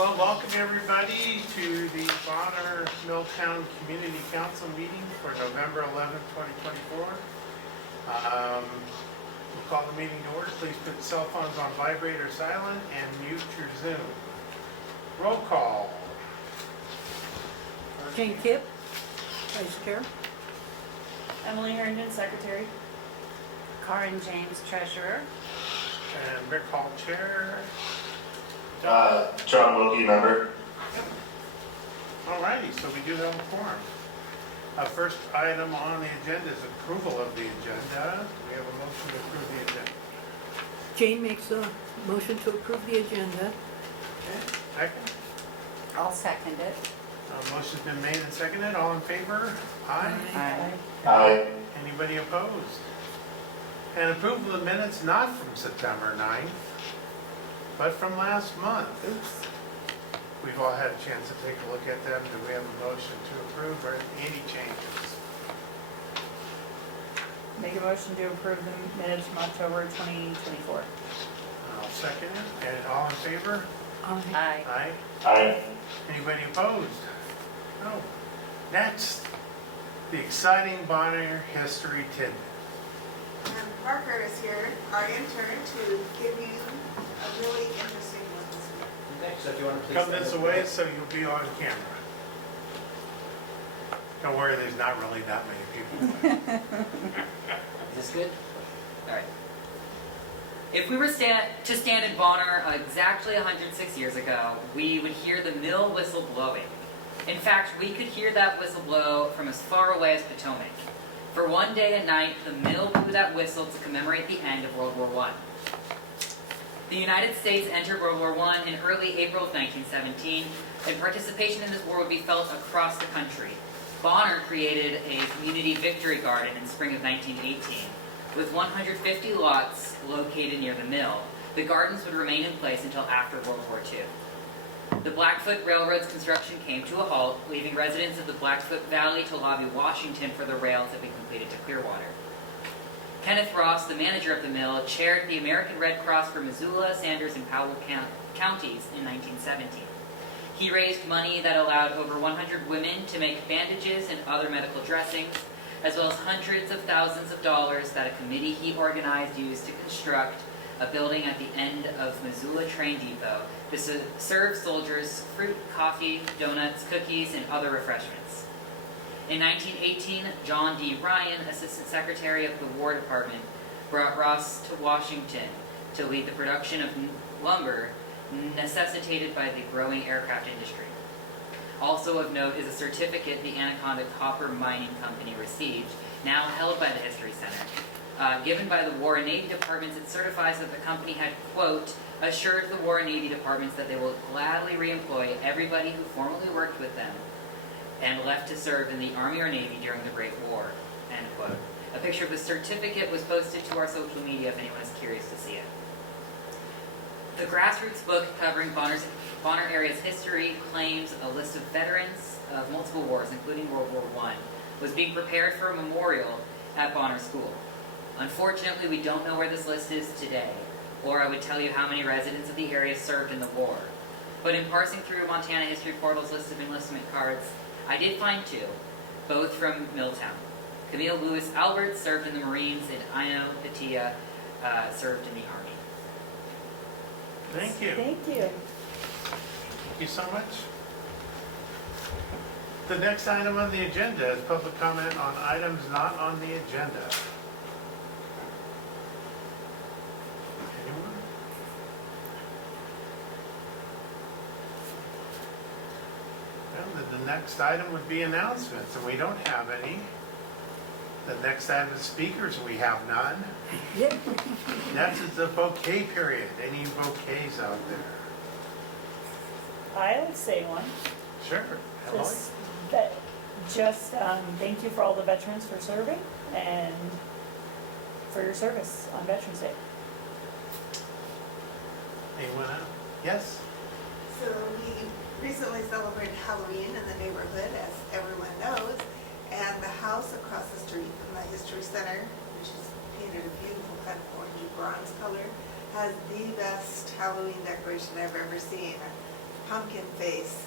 Well, welcome everybody to the Bonner Milltown Community Council meeting for November 11th, 2024. We'll call the meeting to order. Please put cell phones on vibrate or silent and mute your Zoom. Roll call. Jane Kipp, Vice Chair. Emily Herndon, Secretary. Karen James, Treasurer. And Rick Hall, Chair. John Wilkie, member. Alrighty, so we do have a quorum. First item on the agenda is approval of the agenda. We have a motion to approve the agenda. Jane makes a motion to approve the agenda. Okay, second. I'll second it. Motion's been made and seconded. All in favor? Aye. Aye. Aye. Anybody opposed? And approval of the minutes not from September 9th, but from last month. Oops. We've all had a chance to take a look at them. Do we have a motion to approve or any changes? Make a motion to approve the minutes from October 2024. I'll second it. And all in favor? Aye. Aye. Aye. Anybody opposed? No. Next, the exciting Bonner history tidbit. And Parker is here, our intern, to give you a really interesting one this week. Thanks, so if you want to please. Come stand this up. way so you'll be on camera. Don't worry, there's not really that many people. Is this good? All right. If we were to stand in Bonner exactly 106 years ago, we would hear the mill whistle blowing. In fact, we could hear that whistle blow from as far away as Potomac. For one day and night, the mill blew that whistle to commemorate the end of World War I. The United States entered World War I in early April of 1917, and participation in this war would be felt across the country. Bonner created a community victory garden in spring of 1918. With 150 lots located near the mill, the gardens would remain in place until after World War II. The Blackfoot Railroad's construction came to a halt, leaving residents of the Blackfoot Valley to lobby Washington for the rails that be completed to Clearwater. Kenneth Ross, the manager of the mill, chaired the American Red Cross for Missoula, Sanders, and Powell counties in 1917. He raised money that allowed over 100 women to make bandages and other medical dressings, as well as hundreds of thousands of dollars that a committee he organized used to construct a building at the end of Missoula Train Depot to serve soldiers fruit, coffee, donuts, cookies, and other refreshments. In 1918, John D. Ryan, Assistant Secretary of the War Department, brought Ross to Washington to lead the production of lumber necessitated by the growing aircraft industry. Also of note is a certificate the Anaconda Copper Mining Company received, now held by the History Center. Given by the War and Navy Departments, it certifies that the company had, quote, assured the War and Navy Departments that they will gladly reemploy everybody who formerly worked with them and left to serve in the Army or Navy during the Great War, end quote. A picture of the certificate was posted to our social media if anyone is curious to see it. The Grassroots book covering Bonner area's history claims a list of veterans of multiple wars, including World War I, was being prepared for a memorial at Bonner School. Unfortunately, we don't know where this list is today, or I would tell you how many residents of the area served in the war. But in parsing through Montana History Portal's list of enlistment cards, I did find two, both from Milltown. Camille Lewis Albert served in the Marines, and Ino Patia served in the Army. Thank you. Thank you. Thank you so much. The next item on the agenda is public comment on items not on the agenda. Anyone? Well, then the next item would be announcements, and we don't have any. The next item is speakers, we have none. Yep. Next is the bouquet period. Any bouquets out there? I would say one. Sure. Emily? Just thank you for all the veterans for serving and for your service on Veterans Day. Anyone else? Yes? So we recently celebrated Halloween in the neighborhood, as everyone knows, and the house across the street from the History Center, which is painted a beautiful kind of orangey bronze color, has the best Halloween decoration I've ever seen. pumpkin face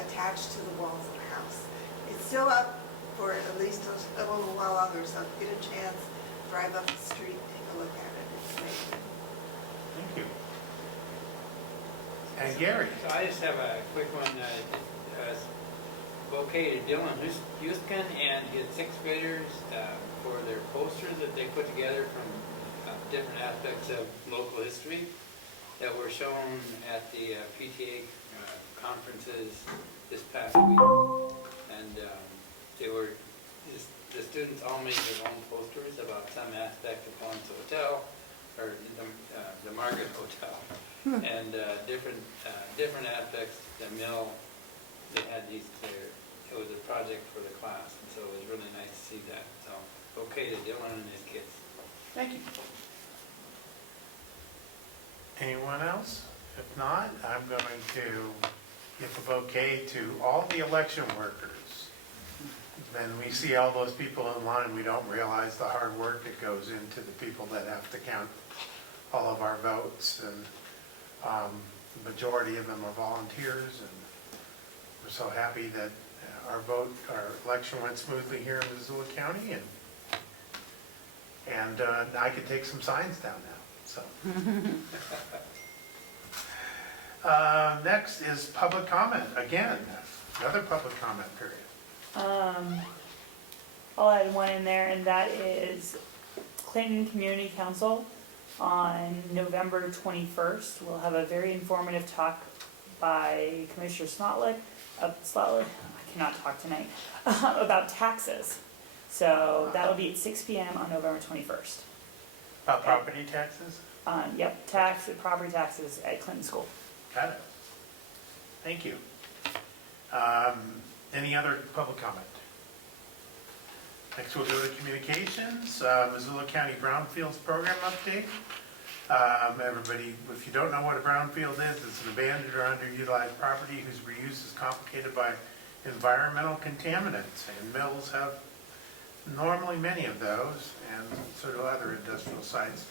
attached to the walls of the house. It's still up for at least a little while longer, so if you get a chance, drive up the street, take a look at it. It's amazing. Thank you. And Gary? So I just have a quick one, bouquet to Dylan Houston and his sixth graders for their posters that they put together from different aspects of local history that were shown at the PTA conferences this past week. And they were, the students all made their own posters about some aspect of Lawrence Hotel, or the Margaret Hotel, and different aspects. The mill, they had these there. It was a project for the class, and so it was really nice to see that. So, okay to Dylan and his kids. Thank you. Anyone else? If not, I'm going to give a bouquet to all the election workers. Then we see all those people in line, we don't realize the hard work that goes into the people that have to count all of our votes, and the majority of them are volunteers, and we're so happy that our election went smoothly here in Missoula County, and I could take some signs down now, so. Next is public comment, again, another public comment period. I'll add one in there, and that is Clinton Community Council on November 21st. We'll have a very informative talk by Commissioner Slotlick, I cannot talk tonight, about taxes. So that'll be at 6 p.m. on November 21st. About property taxes? Yep, property taxes at Clinton School. Got it. Thank you. Any other public comment? Next we'll go to communications, Missoula County Brownfields Program update. Everybody, if you don't know what a brownfield is, it's an abandoned or underutilized property whose reuse is complicated by environmental contaminants, and mills have normally many of those, and so do other industrial sites.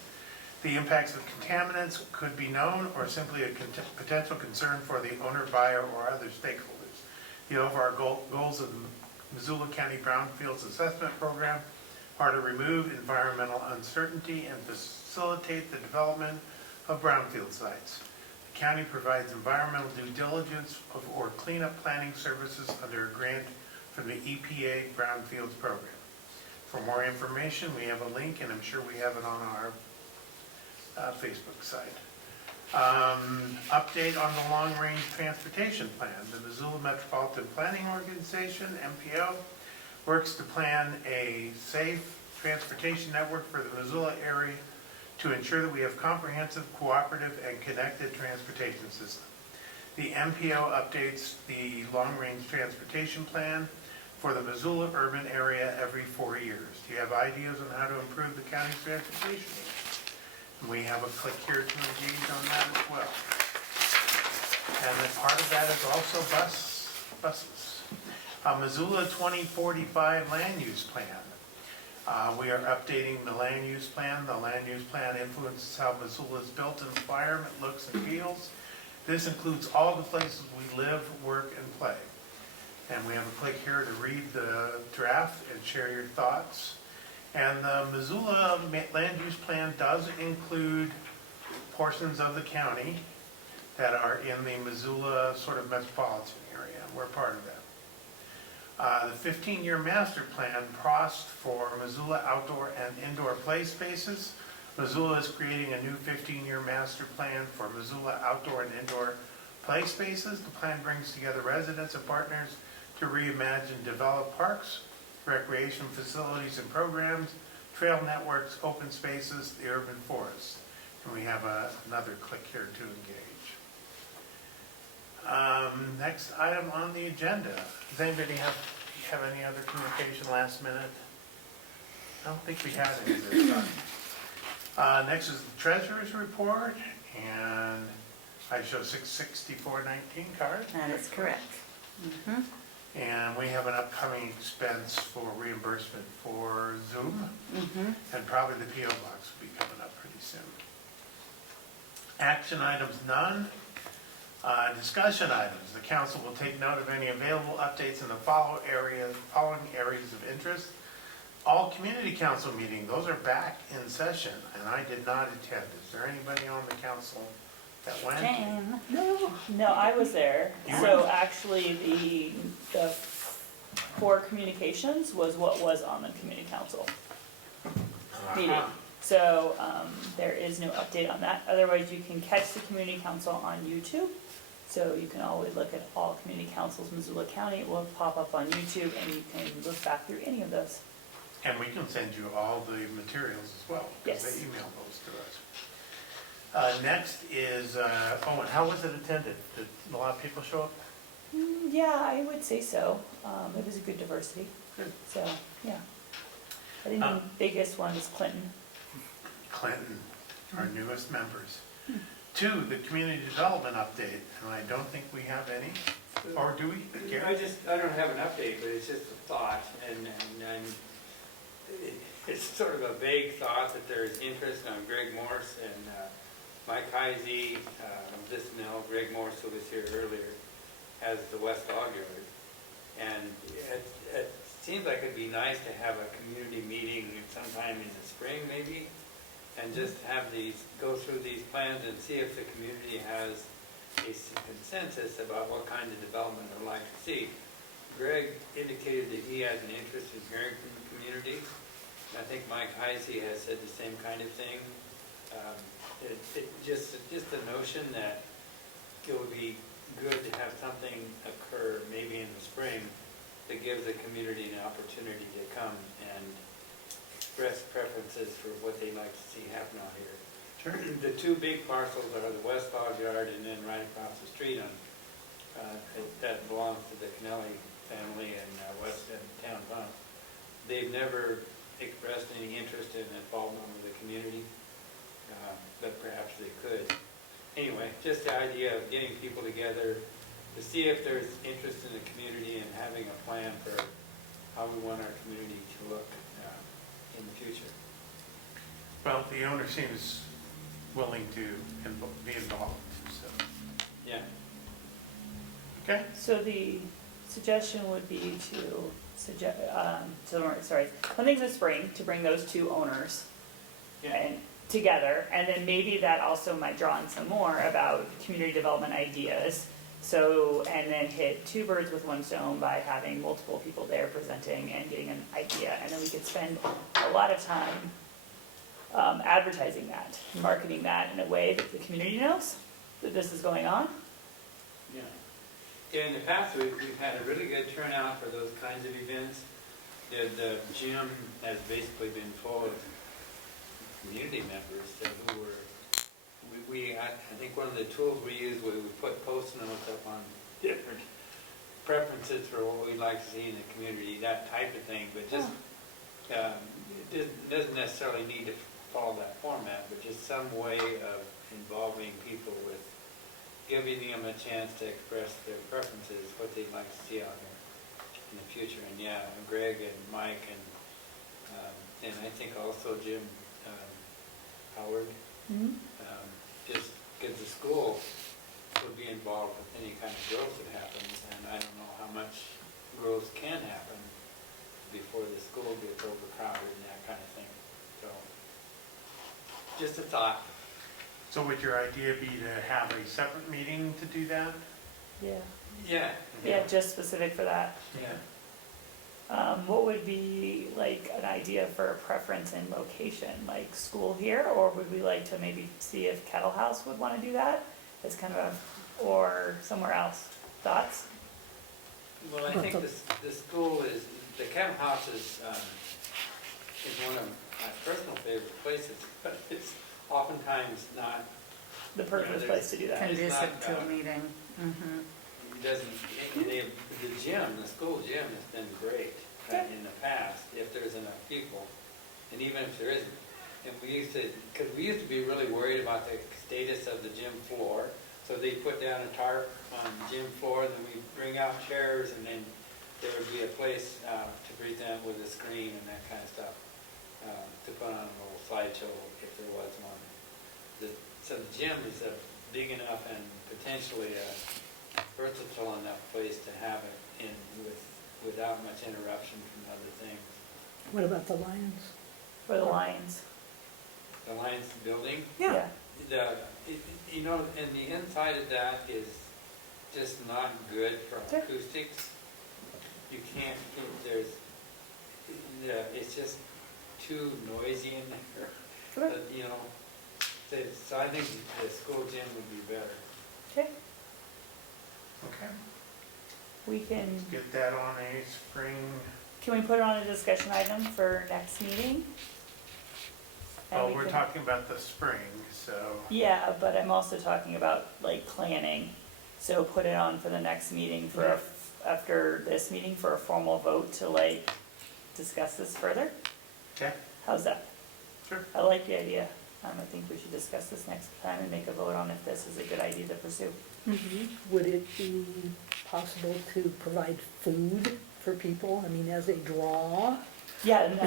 The impacts of contaminants could be known or simply a potential concern for the owner, buyer, or other stakeholders. The overall goals of the Missoula County Brownfields Assessment Program are to remove environmental uncertainty and facilitate the development of brownfield sites. The county provides environmental due diligence or cleanup planning services under a grant from the EPA Brownfields Program. For more information, we have a link, and I'm sure we have it on our Facebook site. Update on the long-range transportation plan. The Missoula Metropolitan Planning Organization, MPO, works to plan a safe transportation network for the Missoula area to ensure that we have comprehensive, cooperative, and connected transportation system. The MPO updates the long-range transportation plan for the Missoula urban area every 4 years. Do you have ideas on how to improve the county's transportation needs? We have a click here to engage on that as well. And then part of that is also buses. Missoula 2045 land use plan. We are updating the land use plan. The land use plan influences how Missoula's built environment looks and feels. This includes all the places we live, work, and play. And we have a click here to read the draft and share your thoughts. And the Missoula land use plan does include portions of the county that are in the Missoula sort of metropolitan area. We're part of that. The 15-year master plan processed for Missoula outdoor and indoor play spaces. Missoula is creating a new 15-year master plan for Missoula outdoor and indoor play spaces. The plan brings together residents and partners to reimagine developed parks, recreation facilities and programs, trail networks, open spaces, the urban forest. And we have another click here to engage. Next item on the agenda. Does anybody have any other communication last minute? I don't think we had any this time. Next is the treasurer's report, and I show 66419 card. That is correct. Mm-hmm. And we have an upcoming expense for reimbursement for Zoom, Mm-hmm. and probably the P.O. box will be coming up pretty soon. Action items none. Discussion items. The council will take note of any available updates in the following areas of interest. All community council meetings, those are back in session, and I did not attend. Is there anybody on the council that went? Jane. No, I was there. You So were? actually, the core communications was what was on the community council meeting. Uh-huh. So, there is no update on that. Otherwise, you can catch the community council on YouTube. So you can always look at all community councils in Missoula County. It will pop up on YouTube and you can look back through any of those. And we can send you all the materials as well, because Yes. they email those to us. Next is, and how was it attended? Did a lot of people show up? Yeah, I would say so. It was a good diversity. Good. So, yeah. I think the biggest one was Clinton. Clinton, our newest members. 2, the community development update, and I don't think we have any, or do we? Gary? I don't have an update, but it's just a thought, and it's sort of a vague thought that there is interest on Greg Morse and Mike Heisey of this mill. Greg Morse, who was here earlier, has the West Dog Yard. And it seems like it'd be nice to have a community meeting sometime in the spring maybe, and just have go through these plans and see if the community has a consensus about what kind of development they'd like to see. Greg indicated that he has an interest in hearing from the community. I think Mike Heisey has said the same kind of thing. Just a notion that it would be good to have something occur maybe in the spring that gives the community an opportunity to come and express preferences for what they'd like to see happen out here. Sure. The 2 big parcels are the West Dog Yard and then right across the street on, that belongs to the Kennelly family and West and Town Farm. They've never expressed any interest in involvement with the community, but perhaps they could. Anyway, just the idea of getting people together to see if there's interest in the community and having a plan for how we want our community to look in the future. Well, the owner seems willing to be involved, so, Yeah. okay? So the suggestion would be to one thing this spring, to bring those 2 owners and together, and then maybe that also might draw in some more about community development ideas. So, and then hit 2 birds with 1 stone by having multiple people there presenting and getting an idea, and then we could spend a lot of time advertising that, marketing that in a way that the community knows that this is going on. Yeah. In the past, we've had a really good turnout for those kinds of events. The gym has basically been full of community members who were, I think one of the tools we used was we put post notes up on different preferences for what we'd like to see in the community, that type of thing, but just, it doesn't necessarily need to follow that format, but just some way of involving people with giving them a chance to express their preferences, what they'd like to see out here in the future. And yeah, Greg and Mike and I think also Jim Howard, just because the school would be involved with any kind of growth that happens, and I don't know how much growth can happen before the school gets overcrowded and that kind of thing. So, just a thought. So would your idea be to have a separate meeting to do that? Yeah. Yeah. Yeah, just specific for that. Yeah. What would be like an idea for a preference in location, like school here, or would we like to maybe see if Kettle House would want to do that as kind of or somewhere else? Thoughts? Well, I think the school is, the Kettle House is one of my personal favorite places, but it's oftentimes not, The perfect place to do that. It's Conducive not, to a meeting. Mm-hmm. it doesn't, the gym, the school gym has been great in the past, if there's enough people, and even if there isn't. And we used to be really worried about the status of the gym floor, so they put down a tarp on the gym floor, and then we bring out chairs, and then there would be a place to present with a screen and that kind of stuff, to put on a little slideshow if there was one. So the gym is a big enough and potentially a versatile enough place to have it in without much interruption from other things. What about the Lions? For the Lions. The Lions building, Yeah. you know, and the inside of that is just not good for Sure. acoustics. You can't, it's just too noisy in there. Sure. But, you know, so I think the school gym would be better. Okay, Okay, we can, get that on a spring, can we put it on a discussion item for next meeting? And well, we we're can- talking about the spring, so, Yeah, but I'm also talking about like planning, so put it on for the next meeting for, after this meeting for a formal vote to like discuss this further. okay, How's that? sure. I like the idea. I think we should discuss this next time and make a vote on if this is a good idea to pursue. Would it be possible to provide food for people, I mean, as a draw? Yeah, and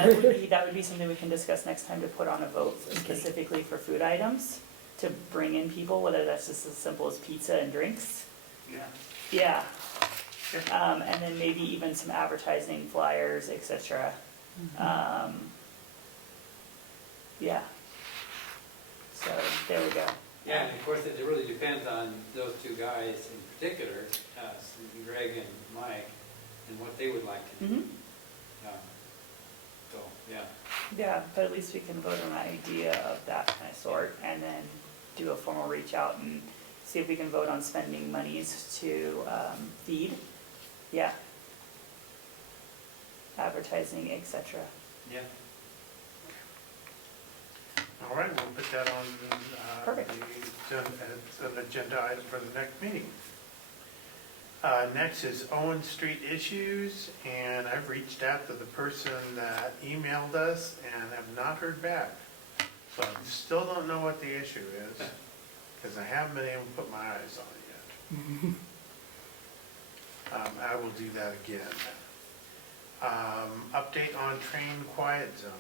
that would be something we can discuss next time to put on a vote specifically for food items, to bring in people, whether that's just as simple as pizza and drinks. Yeah. Yeah. Okay. And then maybe even some advertising, flyers, etc. Yeah. So, there we go. Yeah, and of course, it really depends on those two guys in particular, Greg and Mike, and what they would like to do. Mhm. So, yeah. Yeah, but at least we can vote on an idea of that kind of sort, and then do a formal reach out and see if we can vote on spending monies to feed. Yeah. Advertising, etc. Yeah. All right, we'll put that on Perfect. as an agenda item for the next meeting. Next is Owen Street issues, and I've reached out to the person that emailed us and have not heard back. So I still don't know what the issue is, because I haven't been able to put my eyes on it yet. I will do that again. Update on train quiet zone.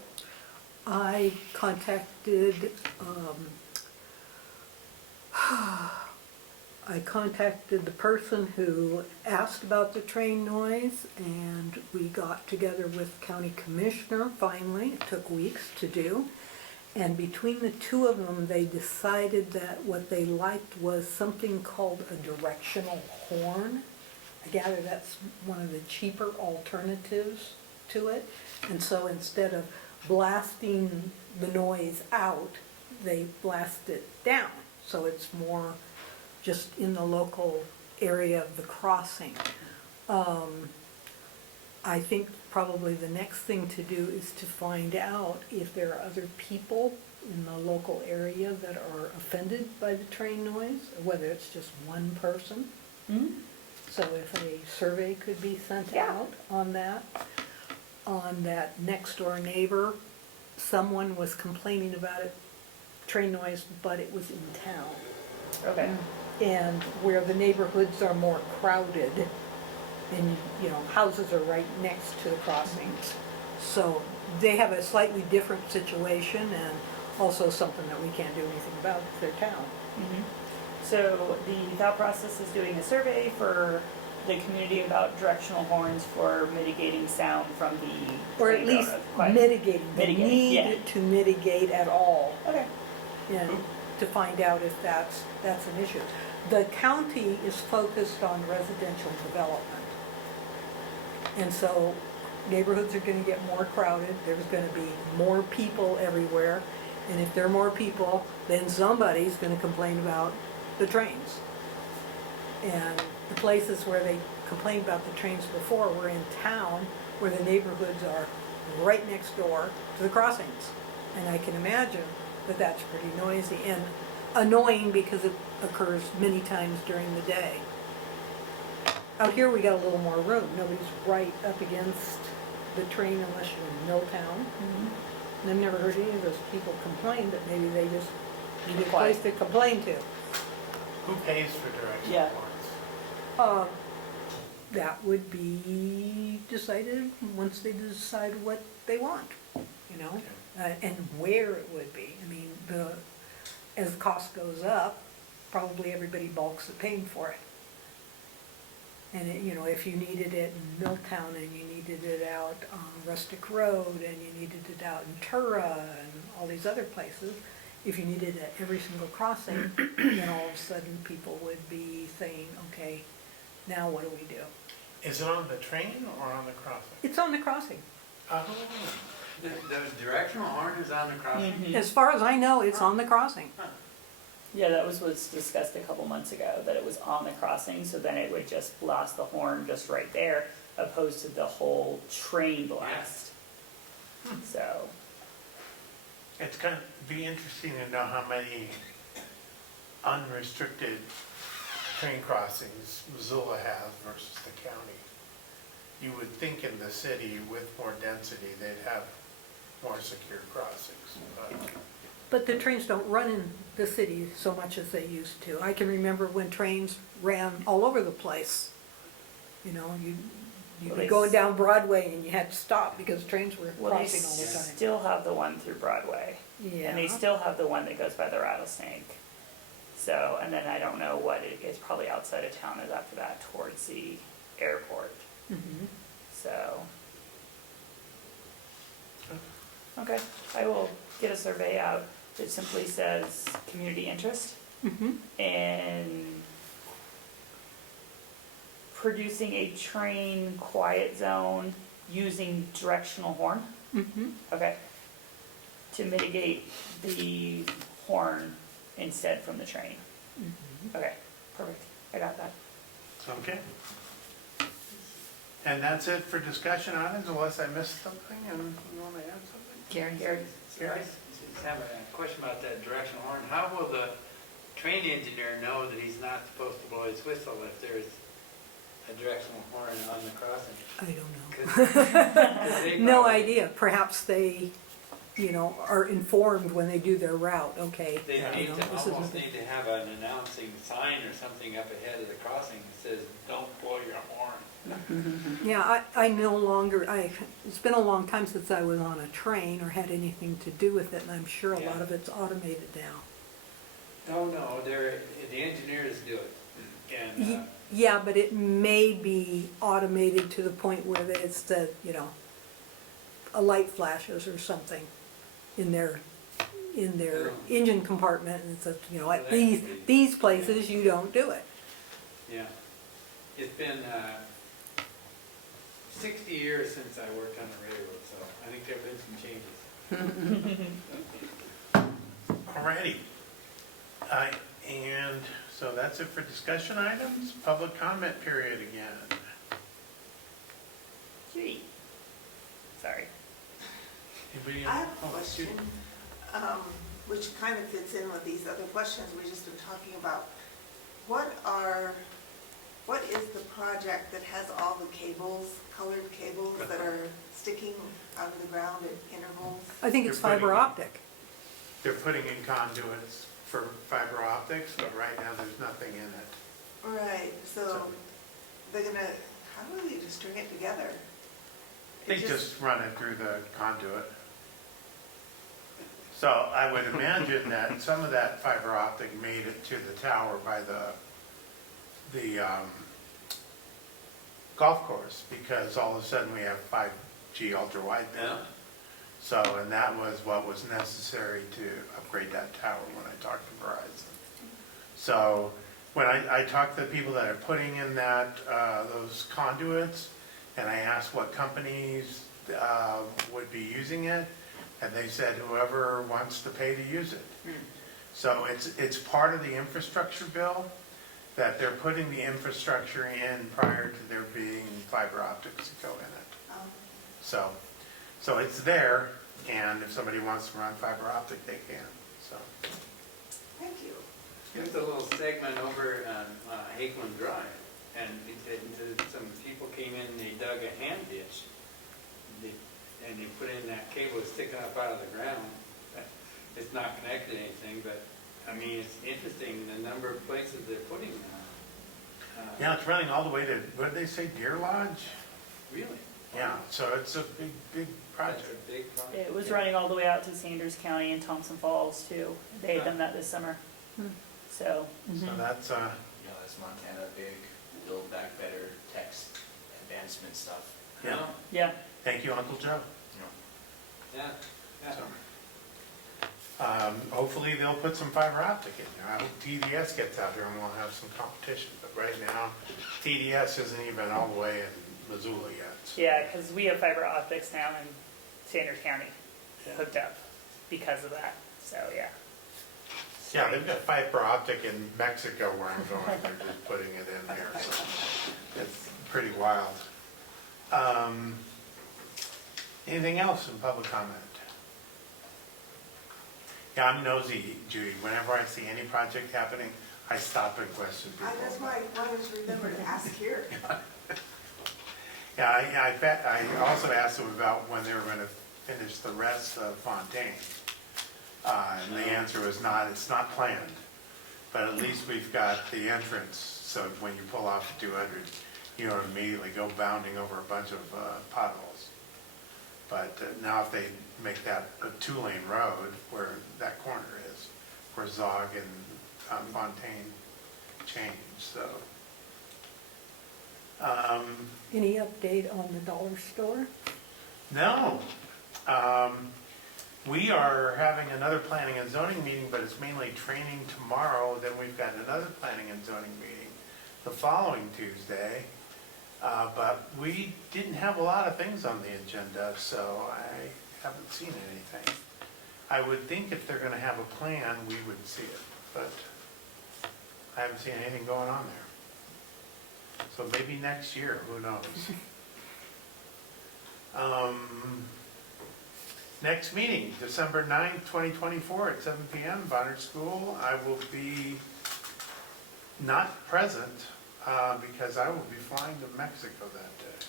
I contacted, the person who asked about the train noise, and we got together with county commissioner finally. It took weeks to do. And between the two of them, they decided that what they liked was something called a directional horn. I gather that's one of the cheaper alternatives to it. And so instead of blasting the noise out, they blast it down. So it's more just in the local area of the crossing. I think probably the next thing to do is to find out if there are other people in the local area that are offended by the train noise, or whether it's just one person. Mm-hmm. So if a survey could be sent Yeah. out on that next door neighbor, someone was complaining about it, train noise, but it was in town. Okay. And where the neighborhoods are more crowded, and, houses are right next to the crossings. So they have a slightly different situation, and also something that we can't do anything about, it's their town. Mhm. So the thought process is doing a survey for the community about directional horns for mitigating sound from the Or at train least railroad. Quiet. mitigating, the Mitigating, yeah. need to mitigate at all. Okay. Yeah, to find out if that's an issue. The county is focused on residential development. And so neighborhoods are gonna get more crowded, there's gonna be more people everywhere. And if there are more people, then somebody's gonna complain about the trains. And the places where they complained about the trains before were in town, where the neighborhoods are right next door to the crossings. And I can imagine that that's pretty noisy and annoying because it occurs many times during the day. Out here, we got a little more room. Nobody's right up against the train unless you're in Milltown. And I've never heard any of those people complain, but maybe they just need a place to complain to. Who pays for directional Yeah. horns? That would be decided once they decide what they want, and where it would be. I mean, as cost goes up, probably everybody balks at paying for it. And it, you know, if you needed it in Milltown and you needed it out on Rustic Road and you needed it out in Tura and all these other places, if you needed it at every single crossing, then all of a sudden people would be saying, okay, now what do we do? Is it on the train or on the crossing? It's on the crossing. Oh, The directional horn is on the crossing? As far as I know, it's on the crossing. Yeah, that was what's discussed a couple months ago, that it was on the crossing, so then it would just blast the horn just right there, opposed to the whole train blast. So, it's gonna be interesting to know how many unrestricted train crossings Missoula has versus the county. You would think in the city with more density, they'd have more secure crossings, but But the trains don't run in the city so much as they used to. I can remember when trains ran all over the place. You know, you'd Well, be they going s- down Broadway and you had to stop because trains were well, they crossing all the time. still have the one through Broadway. And they Yeah, still have the one that goes by the Rattlesnake. So, and then I don't know what it's probably outside of town is after that towards the airport. mhm. So. Okay, I will get a survey out that simply says community interest Mhm. in producing a train quiet zone using directional horn. Mhm. Okay. To mitigate the horn instead from the train. Okay, perfect. I got that. okay. And that's it for discussion items, unless I missed something and you want to add something? Gary? Gary? Gary? Just have a question about that directional horn. How will the train engineer know that he's not supposed to blow his whistle if there's a directional horn on the crossing? I don't know. 'Cause they No probably- idea. Perhaps they, you know, are informed when they do their route, okay. They you need know, to, this is- almost need to have an announcing sign or something up ahead of the crossing that says, "Don't blow your horn." Yeah, I no longer, it's been a long time since I was on a train or had anything to do with it, and I'm sure a lot Yeah. of it's automated now. No, the engineers do it. And, Yeah, but it may be automated to the point where it's the, you know, a light flashes or something in their Yeah. engine compartment, and it says, you know, Well, at that could be- these places, you don't do it. yeah. It's been 60 years since I worked on the railroad, so I think there've been some changes. Alrighty. And so that's it for discussion items, public comment period again. Sweet. Sorry. Anybody? I have a Oh, question, which kind of fits in with these other questions we just been talking about. What is the project that has all the cables, colored cables that are sticking out of the ground at intervals? I think it's You're putting fiber it- optic. They're putting in conduits for fiber optics, but right now there's nothing in it. Right, so they're gonna, how do they just string it together? They It just run it through the conduit. So I would imagine that some of that fiber optic made it to the tower by the golf course, because all of a sudden we have 5G ultra wideband. So, and that was what was necessary to upgrade that tower when I talked to Verizon. So when I talked to the people that are putting in that, those conduits, and I asked what companies would be using it, and they said whoever wants to pay to use it. So it's part of the infrastructure bill, that they're putting the infrastructure in prior to there being fiber optics to go in it. So it's there, and if somebody wants to run fiber optic, they can, so. Thank you. There's a little segment over on Hakeland Drive, and some people came in and they dug a hand ditch, and they put in that cable sticking up out of the ground. It's not connected to anything, but, I mean, it's interesting, the number of places they're putting that. Yeah, it's running all the way to, what did they say, Deer Lodge? Really? Yeah, so it's a big That's project. a big project. It was running all the way out to Sanders County and Thompson Falls too. They had done that this summer. So, So that's, You know, that's Montana big, Build Back Better text advancement stuff. yeah, yeah, thank you, Uncle Joe. Yeah, yeah. So, hopefully they'll put some fiber optic in there. I hope TDS gets out here and we'll have some competition, but right now, TDS isn't even all the way in Missoula yet. yeah, because we have fiber optics now in Sanders County Yeah. hooked up because of that, so, yeah. Yeah, they've got fiber optic in Mexico where I'm going, they're just putting it in here, so it's pretty wild. Anything else in public comment? Yeah, I'm nosy, Judy, whenever I see any project happening, I stop and question people. That's why I wanted to remember to ask here. Yeah, I also asked them about when they were gonna finish the rest of Fontaine. And the answer was it's not planned, but at least we've got the entrance, so when you pull off at 200, you don't immediately go bounding over a bunch of potholes. But now if they make that a 2-lane road where that corner is, where Zog and Fontaine change, so. Any update on the dollar store? No. We are having another planning and zoning meeting, but it's mainly training tomorrow. Then we've got another planning and zoning meeting the following Tuesday. But we didn't have a lot of things on the agenda, so I haven't seen anything. I would think if they're gonna have a plan, we would see it, but I haven't seen anything going on there. So maybe next year, who knows? Next meeting, December 9th, 2024 at 7 p.m., Bonner School. I will be not present because I will be flying to Mexico that day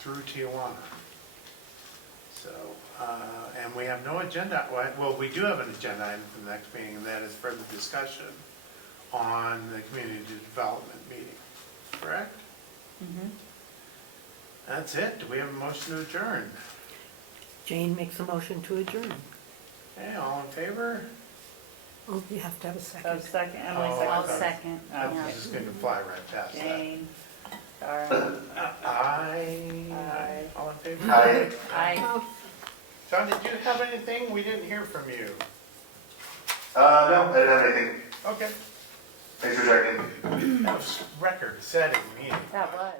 through Tijuana. So, and we have no agenda. Well, we do have an agenda item for the next meeting, and that is further discussion on the community development meeting. Correct? Mhm. That's it. Do we have a motion to adjourn? Jane makes a motion to adjourn. Okay, all in favor? Oh, you have to have a So second. second, Emily Oh, second. I'll second. I Yeah. was just gonna fly right past that. Jane, Dara, Aye. Aye. All in favor? I, John, did you have anything? We didn't hear from you. No, I didn't have anything. Okay. Thanks for checking. That was record-setting meeting. that was.